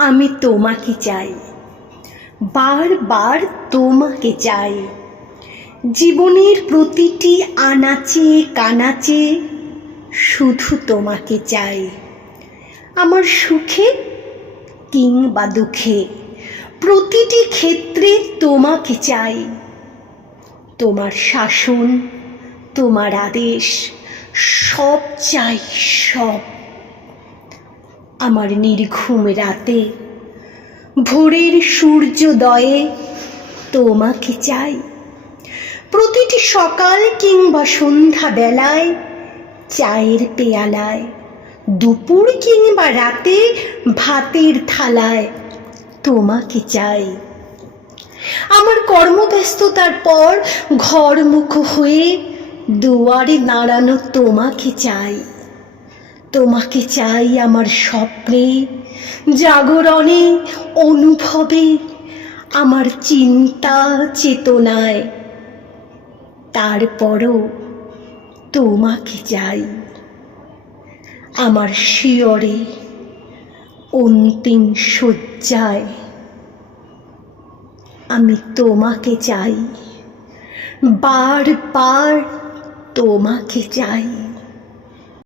আমি তোমাকে চাই। বারবার তোমাকে চাই। জীবনের প্রতিটি আনাচে কানাচে শুধু তোমাকে চাই। আমার সুখে কিংবা দুঃখে প্রতিটি ক্ষেত্রে তোমাকে চাই। তোমার শাসন, তোমার আদেশ, সব চাই, সব। আমার নির্ঘুম রাতে। ভোরের সূর্যোদয়ে তোমাকে চাই। প্রতিটি সকাল কিংবা সন্ধ্যা বেলায় চায়ের পেয়ালায়, দুপুর কিংবা রাতে ভাতের থালায় তোমাকে চাই। আমার কর্মব্যস্ততার পর ঘরমুখ হয়ে দুয়ারে দাঁড়ানো তোমাকে চাই। তোমাকে চাই আমার স্বপ্নে, জাগরণে, অনুভবে, আমার চিন্তা চেতনায়। তারপরও তোমাকে চাই আমার শিয়রে, অন্তিম শয্যায়। আমি তোমাকে চাই, বারবার তোমাকে চাই।